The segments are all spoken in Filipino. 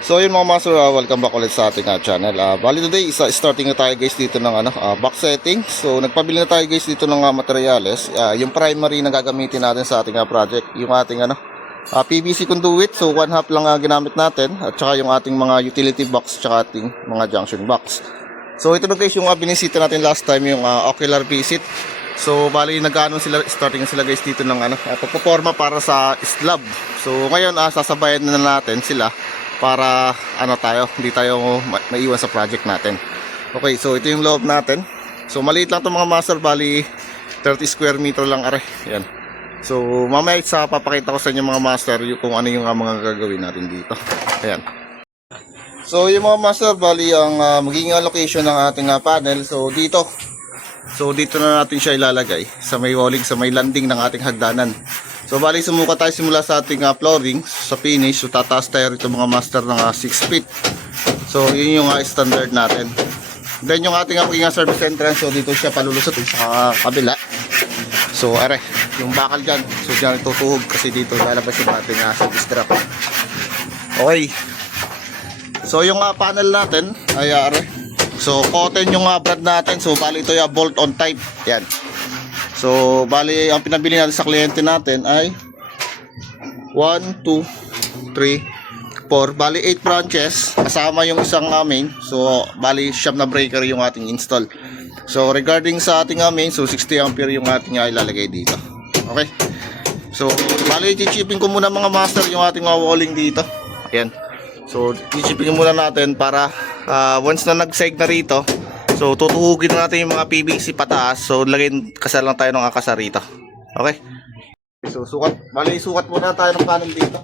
So yun mga master, welcome back ulit sa ating channel. Bali today, starting na tayo guys dito ng box setting. So nagpabili na tayo guys dito ng materials. Yung primary na gagamitin natin sa ating project, yung ating PVC conduit. So 1/2 lang ginamit natin, at saka yung ating mga utility box, tsaka ating mga junction box. So ito na guys yung binisita natin last time, yung ocular visit. So bali starting sila guys dito ng pagpoporma para sa slab. So ngayon sasabayan na natin sila para hindi tayo maiwan sa project natin. Okay, so ito yung loob natin. So maliit lang itong mga master, bali 30 square meter lang are. Yan. So mamaya papakita ko sa inyo mga master kung ano yung mga gagawin natin dito. Ayan. So yung mga master, bali ang magiging location ng ating panel. So dito na natin siya ilalagay sa may walling, sa may landing ng ating hagdanan. So bali sumuka tayo simula sa ating flooring, sa finish. So tataas tayo rito mga master ng 6 feet. So yun yung standard natin. Then yung ating magiging service entrance, so dito siya palulusot sa kabila. So are, yung bakal dyan, so dyan itutuhog kasi dito lalabas yung ating service trap. Okay. So yung panel natin ay are, so cotton yung brand natin. So bali ito yung bolt on type. Yan. So bali ang pinabili natin sa kliyente natin ay 1, 2, 3, 4, bali 8 branches kasama yung isang main. So bali siyam na breaker yung ating install. So regarding sa ating main, so 60 ampere yung ating ilalagay dito. Okay. So bali i-chipping ko muna mga master yung ating walling dito. Ayan. So i-chipping muna natin para once na nag-seg na rito, so tutuhugin natin yung mga PVC pataas. So kasal lang tayo ng akasa rito. Okay. So sukat muna tayo ng panel dito.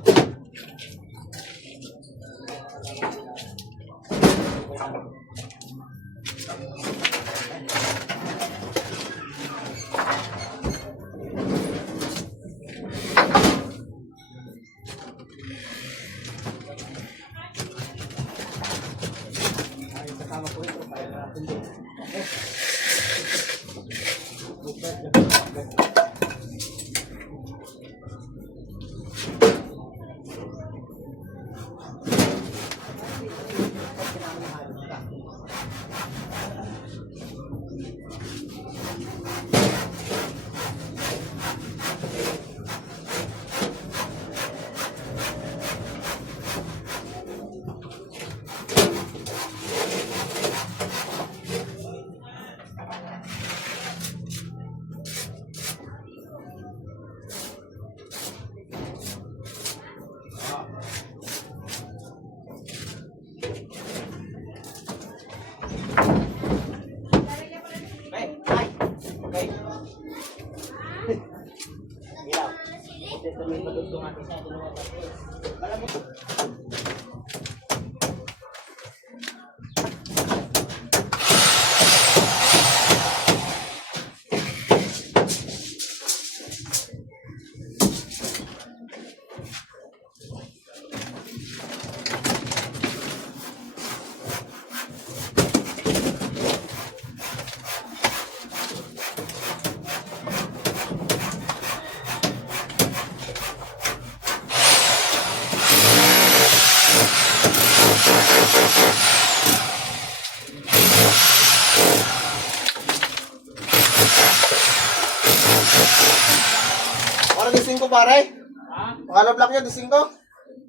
Para dising ko pare? Ha? Pangalab lang yun, dising ko?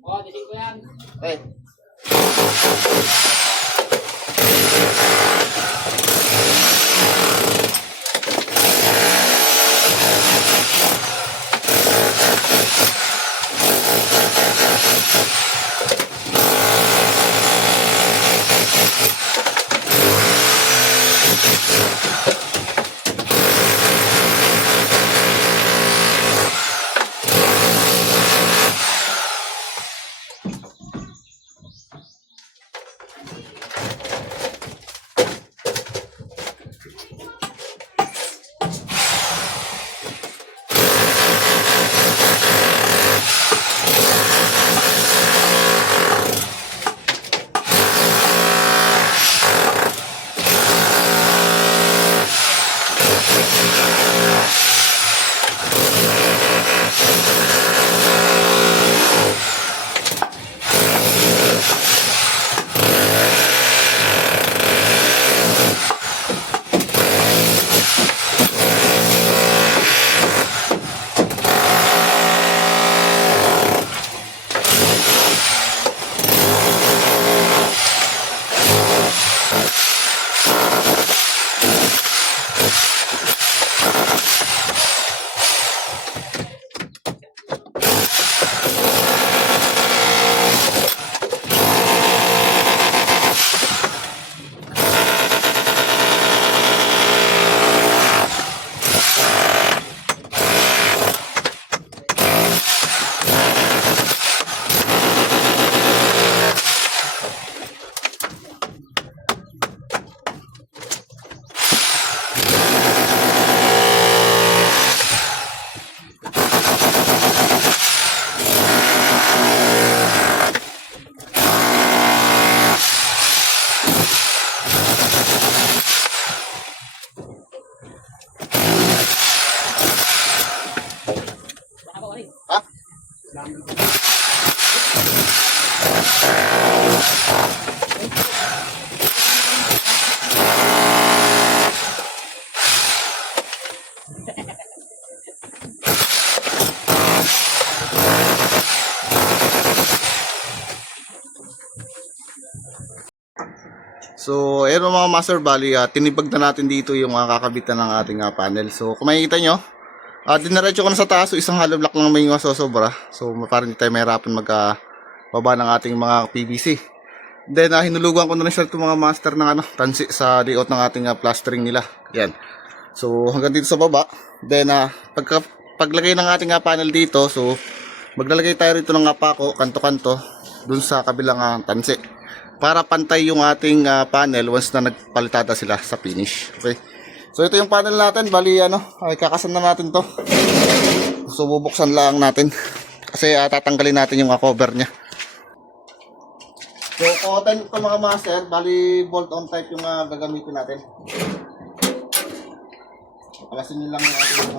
Oo, dising ko yan. Okay. So, ayun mga master, bali, tinibag na natin dito yung kakabitan ng ating panel. So, kung makikita nyo, dinaretso ko na sa taas, so isang hollow block lang may masosobra. So, parang hindi tayo mahirapan baba ng ating mga PVC. Then, hinulugan ko na rin siya itong mga master ng tansi sa layout ng ating plastering nila. Yan. So, hanggang dito sa baba. Then, paglagay ng ating panel dito, so, maglalagay tayo rito ng pako, kanto-kanto, dun sa kabilang tansi. Para pantay yung ating panel once na nagpalitada sila sa finish. Okay. So, ito yung panel natin. Bali, ay kakasan na natin to. So, bubuksan lang natin. Kasi tatanggalin natin yung cover niya. So, cotton ito mga master. Bali, bolt-on type yung gagamitin natin. Alasin nyo lang yung ating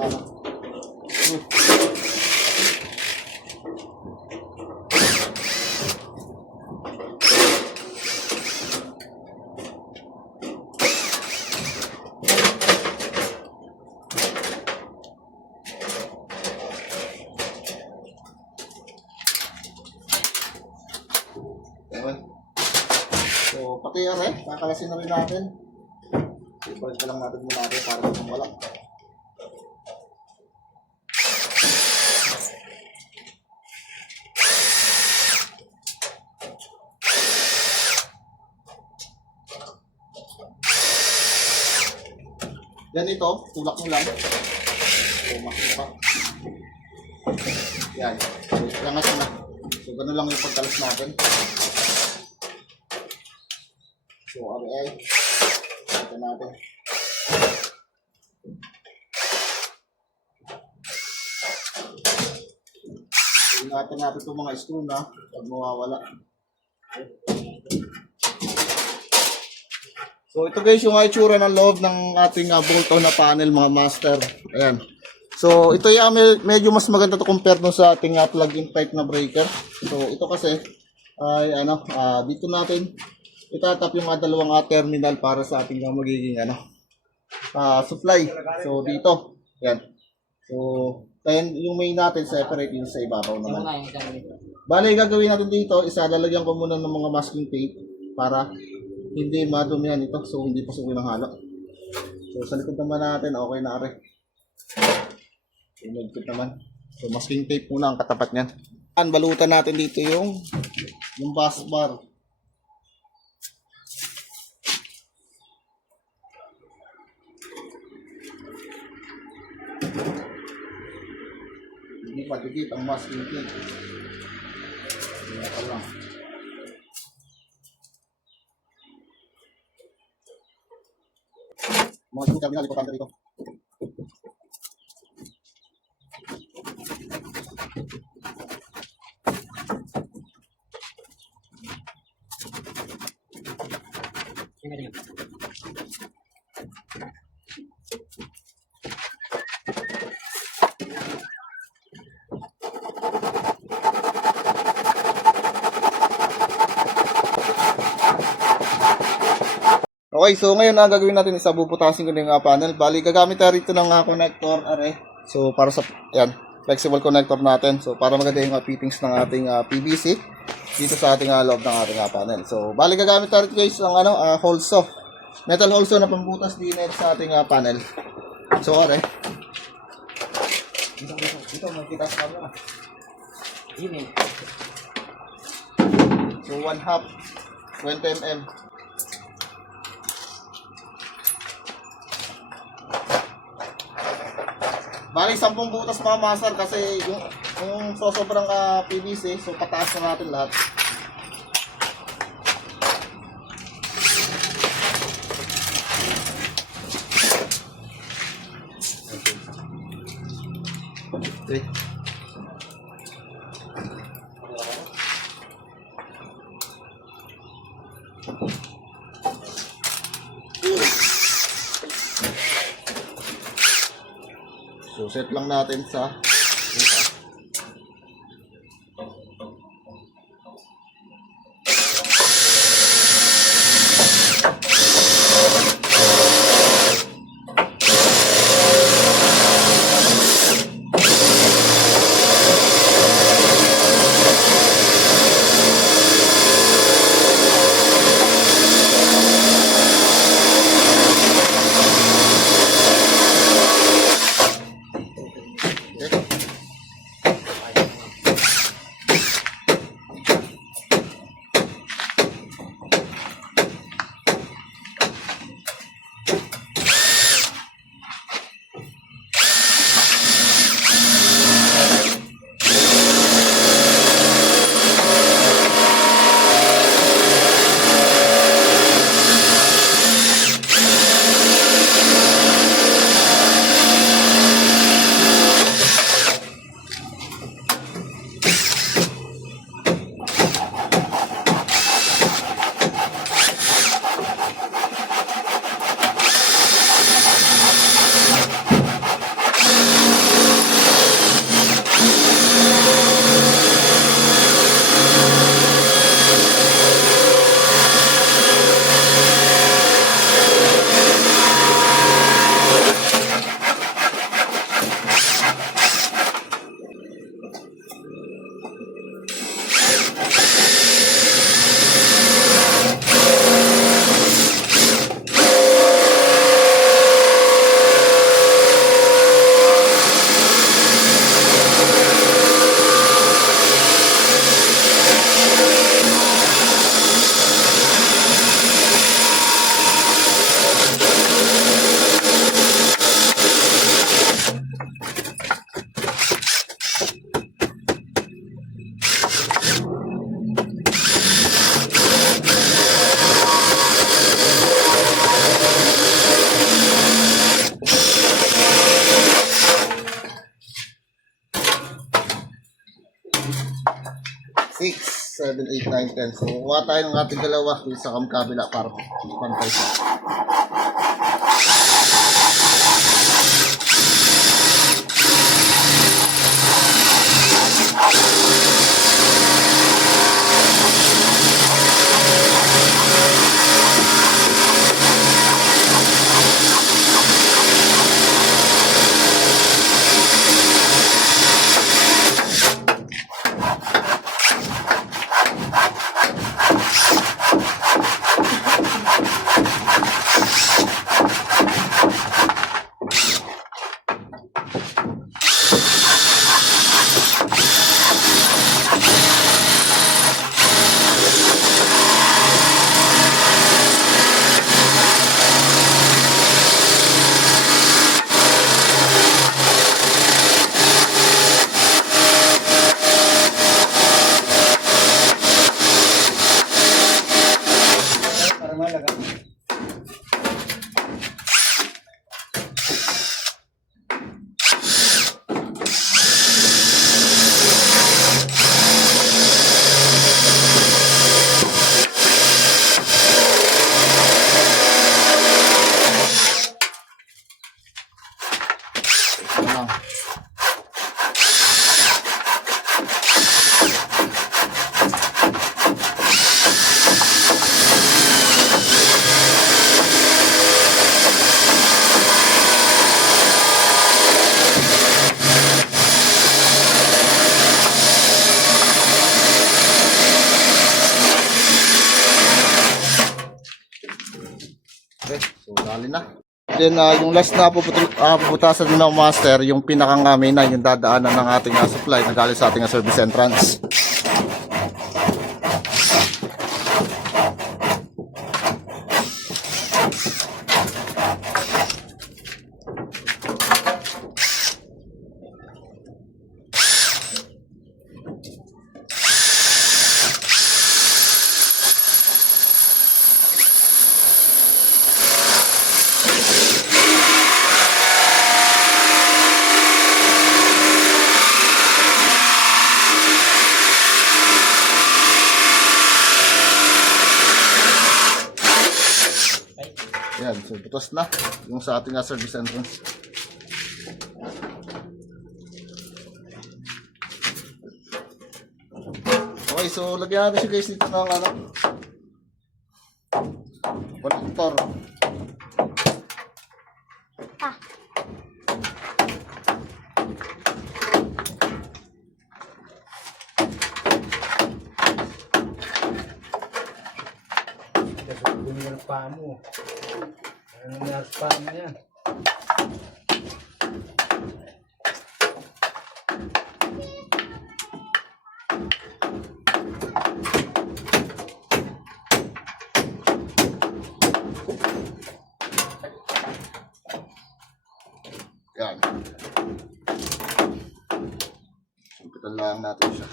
So, pati kakalasin na rin natin. Ibalik ka lang natin muna natin para kung wala. Yan ito, tulak mo lang. So, makita. Yan. So, langas na. So, ganun lang yung pagkalas natin. So, RI. Ito natin. Ingatan natin itong mga screw na pag mawawala. So, ito guys yung itsura ng loob ng ating bolt-on na panel mga master. Ayan. So, ito yung medyo mas maganda to compare no sa ating plug-in type na breaker. So, ito kasi ay dito natin itatap yung dalawang terminal para sa ating magiging supply. So, dito. Yan. So, yung main natin separate yung sa ibabaw naman. Bale, gagawin natin dito, lalagyan ko muna ng mga masking tape para hindi madumihan ito. So, hindi pasukin ng halo. So, sa likod naman natin, okay na are. Inagkit naman. So, masking tape muna ang katapat niyan. Balutan natin dito yung bus bar. Hindi pa dikit ang masking tape. Ito lang. Mga screw terminal, importante dito. Okay, so ngayon gagawin natin isa bubutasin ko ng panel. Bali, gagamit tayo rito ng connector So, para sa flexible connector natin. So, para maganda yung fittings ng ating PVC dito sa ating loob ng ating panel. So, bali gagamit tayo guys ng hole saw. Metal hole saw na pambutas din sa ating panel. So, dito makita sa camera. So, 1/2 20 mm. Bali, 10 butas mga master kasi yung sobrang PVC, so pataas na natin lahat. Okay. So, set lang natin sa 7, 8, 9, 10. So, kuha tayo ng ating dalawa dito sa kabila para pantay siya. Okay, so dali na. Then yung last na puputasan ng master, yung pinakang main na yung dadaanan ng ating supply na galing sa ating service entrance. Yan, so butas na yung sa ating service entrance. Okay, so lagyan natin siya guys dito ng connector. Paa mo. Ano nangyari sa paa mo yan? Yan. Sumpitan lang natin siya.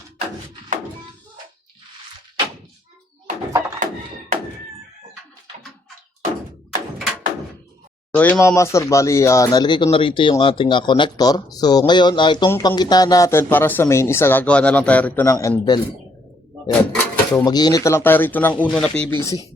So yung mga master, bali nalagay ko na rito yung ating connector. So ngayon itong panggitna natin para sa main, isa gagawa na lang tayo rito ng end bell. Ayan. So mag-iinit na lang tayo rito ng uno na PVC.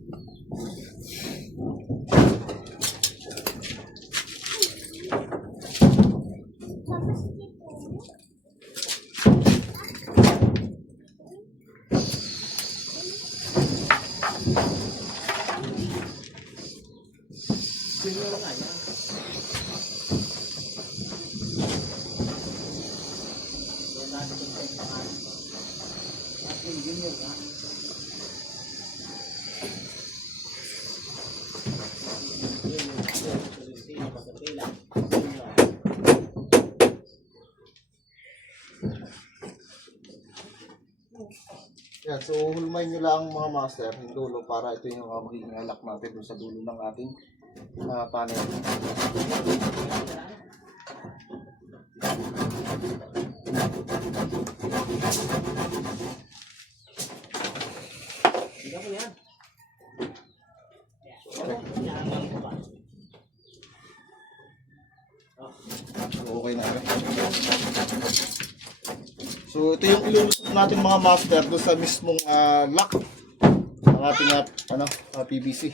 Yan, so hulmayin nyo lang mga master yung dulo para ito yung magiging lock natin dun sa dulo ng ating panel. So okay na. So ito yung ilulus natin mga master doon sa mismong lock ng ating PVC.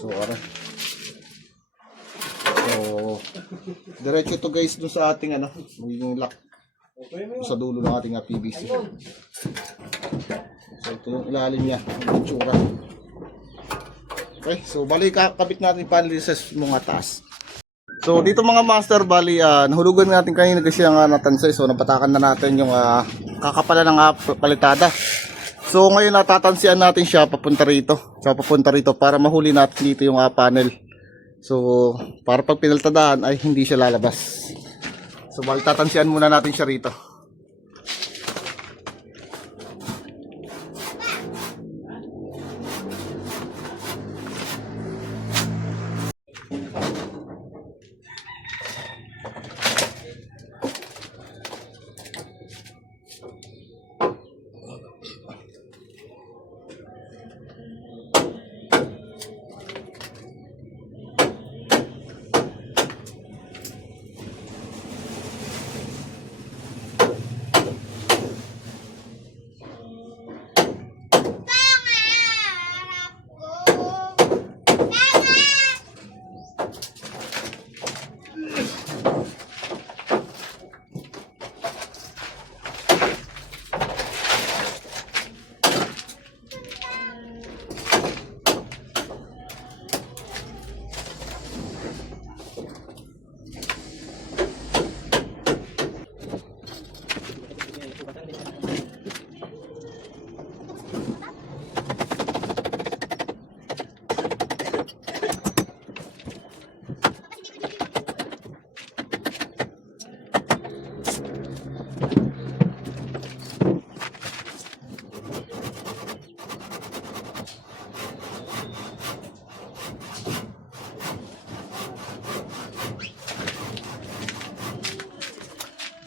So, diretso to guys doon sa ating magiging lock sa dulo ng ating PVC. So, ito yung ilalim niya, yung itsura. Okay, so bali kakabit natin yung panel sa mga taas. So, dito mga master, bali nahulugan natin kanina kasi ang natansay. So, napatakan na natin yung kakapalan ng palitada. So, ngayon natatansian natin siya papunta rito. So, papunta rito para mahuli natin dito yung panel. So, para pag pinaltadaan ay hindi siya lalabas. So, bali tatansian muna natin siya rito.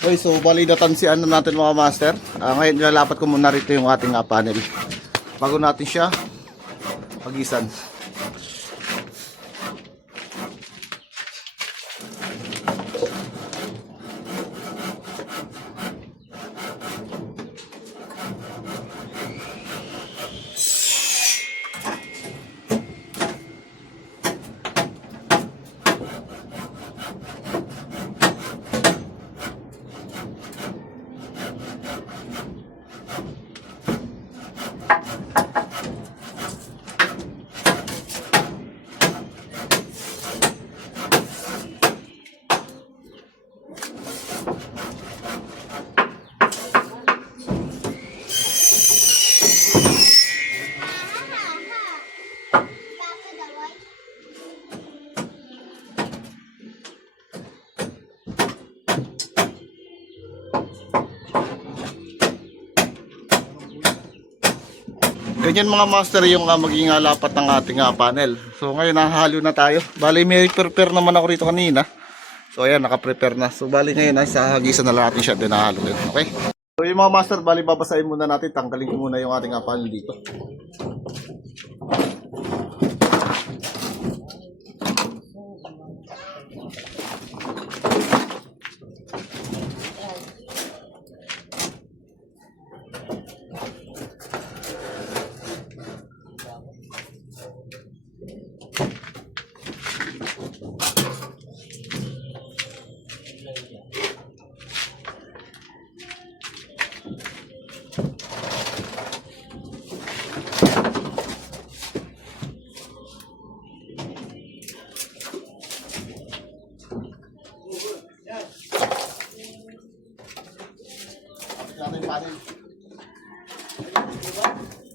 Okay, so bali natansian na natin mga master. Ngayon lalapat ko muna rito yung ating panel bago natin siya pagisan. Ganyan mga master yung magiging lapat ng ating panel. So ngayon nahalo na tayo. Bali may prepare naman ako rito kanina. So ayan, naka-prepare na. So bali ngayon ay sahagisan na lang natin siya, din nahalo din. Okay? So yung mga master, bali babasahin muna natin. Tanggalin ko muna yung ating panel dito. Natin yung panel.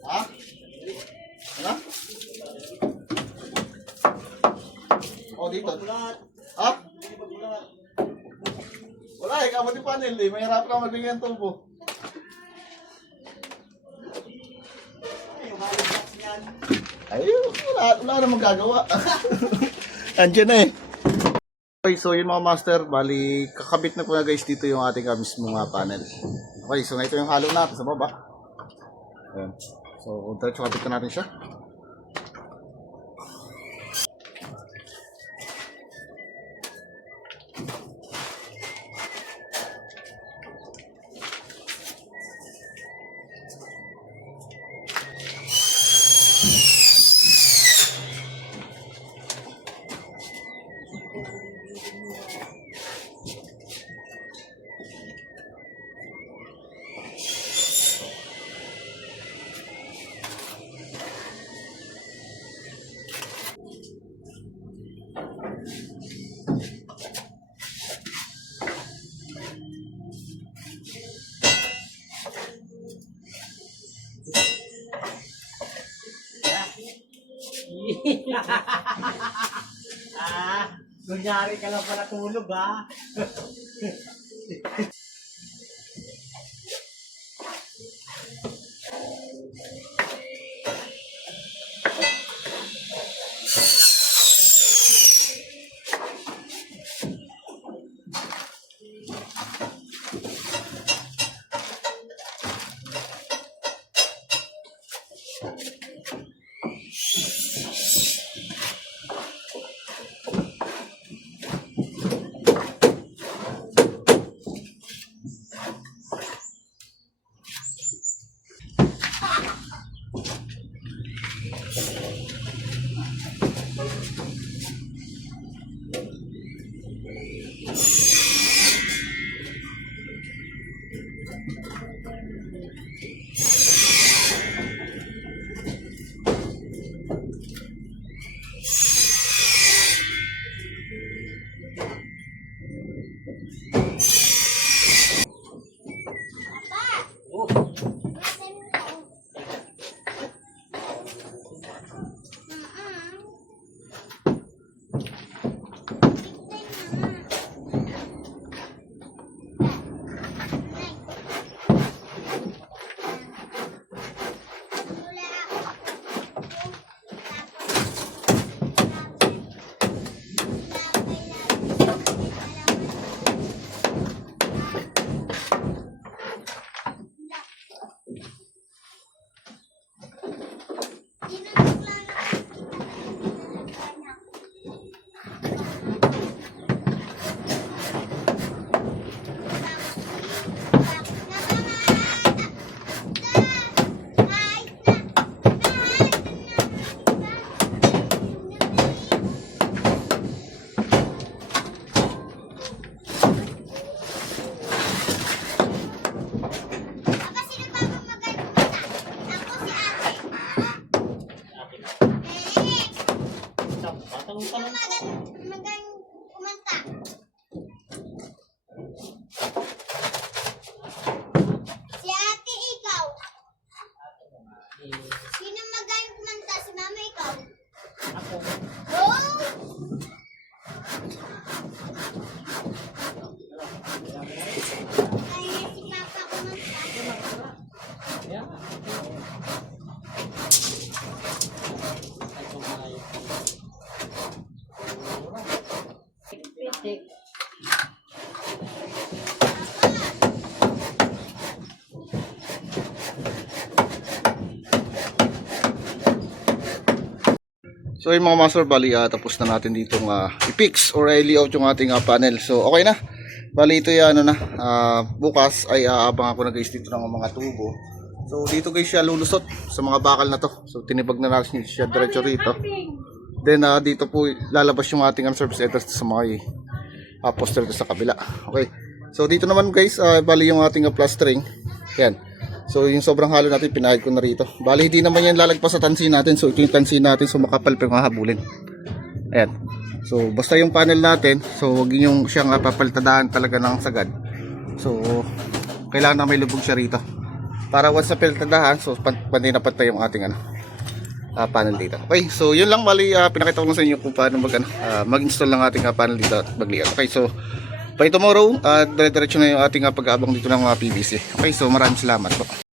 Ha? Ano? Oh, dito. Ha? Wala eh, kamot yung panel eh. Mahirap lang magbigay ng turbo. Ayun, wala namang gagawa. Andiyan na eh. Okay, so yun mga master, bali kakabit na po na guys dito yung ating mismo panel. Okay, so ito yung halo natin sa baba. Ayan. So, diretso kapitan natin siya. Kunyari ka lang pala tulog, ha? Si ate, ikaw. Sino magaling kumanta? Si mama, ikaw? Ako. Oh! Kaya si papa kumanta. Yeah. Pitik. So yung mga master, bali tapos na natin ditong i-fix or i-layout yung ating panel. So okay na. Bali ito yan, ano na, bukas ay aabang ako na guys dito ng mga tubo. So dito guys siya lulusot sa mga bakal na to. So tinibag na natin siya diretso rito. Then dito po lalabas yung ating service letters sa mga poster dito sa kabila. Okay. So dito naman guys, bali yung ating plastering. Yan. So yung sobrang halo natin pinahid ko na rito. Bali hindi naman yan lalagpas sa tansi natin. So ito yung tansi natin, so makapal pa yung hahabulin. Ayan. So basta yung panel natin, so wag yung siyang papaltadahan talaga ng sagad. So kailangan na may lubog siya rito. Para once na piltadahan, so pantay na pantay yung ating panel dito. Okay, so yun lang, bali pinakita ko sa inyo kung paano mag-install ng ating panel dito at mag-layout. Okay, so by tomorrow, dire-diretso na yung ating pag-aabang dito ng PVC. Okay, so maraming salamat po.